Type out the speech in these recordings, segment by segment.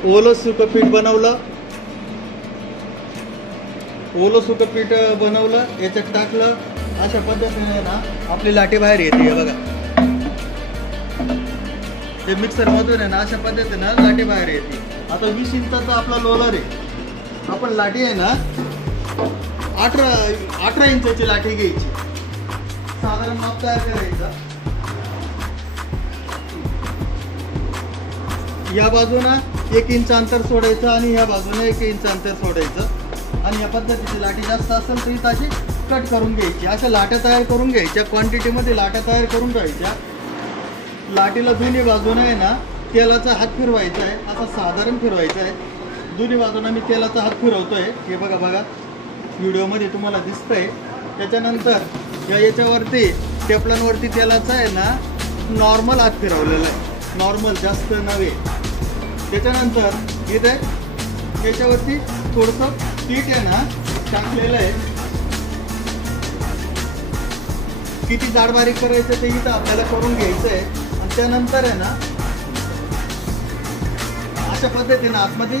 ओलं सुकं पीठ बनवलं, ओलं सुकं पीठ बनवलं, याच्यात टाकलं. अशा पद्धतीने ना आपली लाटी बाहेर येते. हे बघा, ते मिक्सरमधून आहे ना अशा पद्धतीनं लाटी बाहेर येते. आता 20 इंचाचा आपला लोलर आहे. आपण लाटी आहे ना 18 इंचाची लाटी घ्यायची. साधारण माप तयार करायचं. या बाजूला 1 इंच अंतर सोडायचं आणि या बाजूने 1 इंच अंतर सोडायचं. आणि या पद्धतीची लाटी जास्त असेल तर अशी कट करून घ्यायची. अशा लाट्या तयार करून घ्यायच्या. क्वांटिटीमध्ये लाट्या तयार करून ठेवायच्या. लाटीला दोन्ही बाजूने आहे ना तेलाचा हात फिरवायचा आहे. असा साधारण फिरवायचा आहे. दोन्ही बाजूने मी तेलाचा हात फिरवतोय. हे बघा बघा व्हिडिओमध्ये तुम्हाला दिसतंय. त्याच्यानंतर याच्यावरती टेपलांवरती तेलाचा आहे ना नॉर्मल हात फिरवलेला आहे. नॉर्मल, जास्त नव्हे. त्याच्यानंतर इथे याच्यावरती थोडंसं पीठ आहे ना टाकलेलं आहे. किती जाड बारीक करायचं ते इथं आपल्याला करून घ्यायचं आहे. आणि त्यानंतर आहे ना अशा पद्धतीने आतमध्ये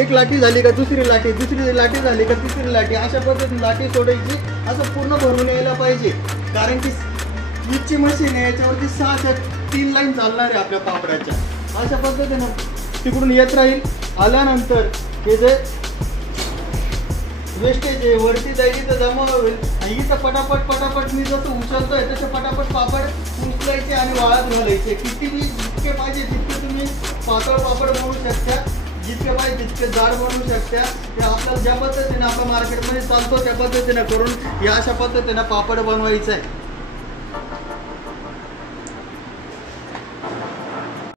एक लाटी झाली का दुसरी लाटी, दुसरी लाटी झाली का तिसरी लाटी, अशा पद्धतीने लाटी सोडायची. असं पूर्ण भरून यायला पाहिजे. कारण की वीजची मशीन आहे, याच्यावरती 6 3 लाईन चालणार आहे आपल्या पापडाच्या. अशा पद्धतीनं तिकडून येत राहील. आल्यानंतर हे जे वेस्टेज आहे वरती जाईल, इथं जमा होईल. आणि इथं पटापट पटापट मी जसं उचलतोय तसे पटापट पापड उचलायचे आणि वाळत घालायचे. जितके पाहिजे तितके तुम्ही पातळ पापड बनवू शकता, जितके पाहिजे तितके जाड बनवू शकता. ते आपल्याला ज्या पद्धतीने आपण मार्केटमध्ये चालतो त्या पद्धतीने करून या अशा पद्धतीने पापड बनवायचं आहे.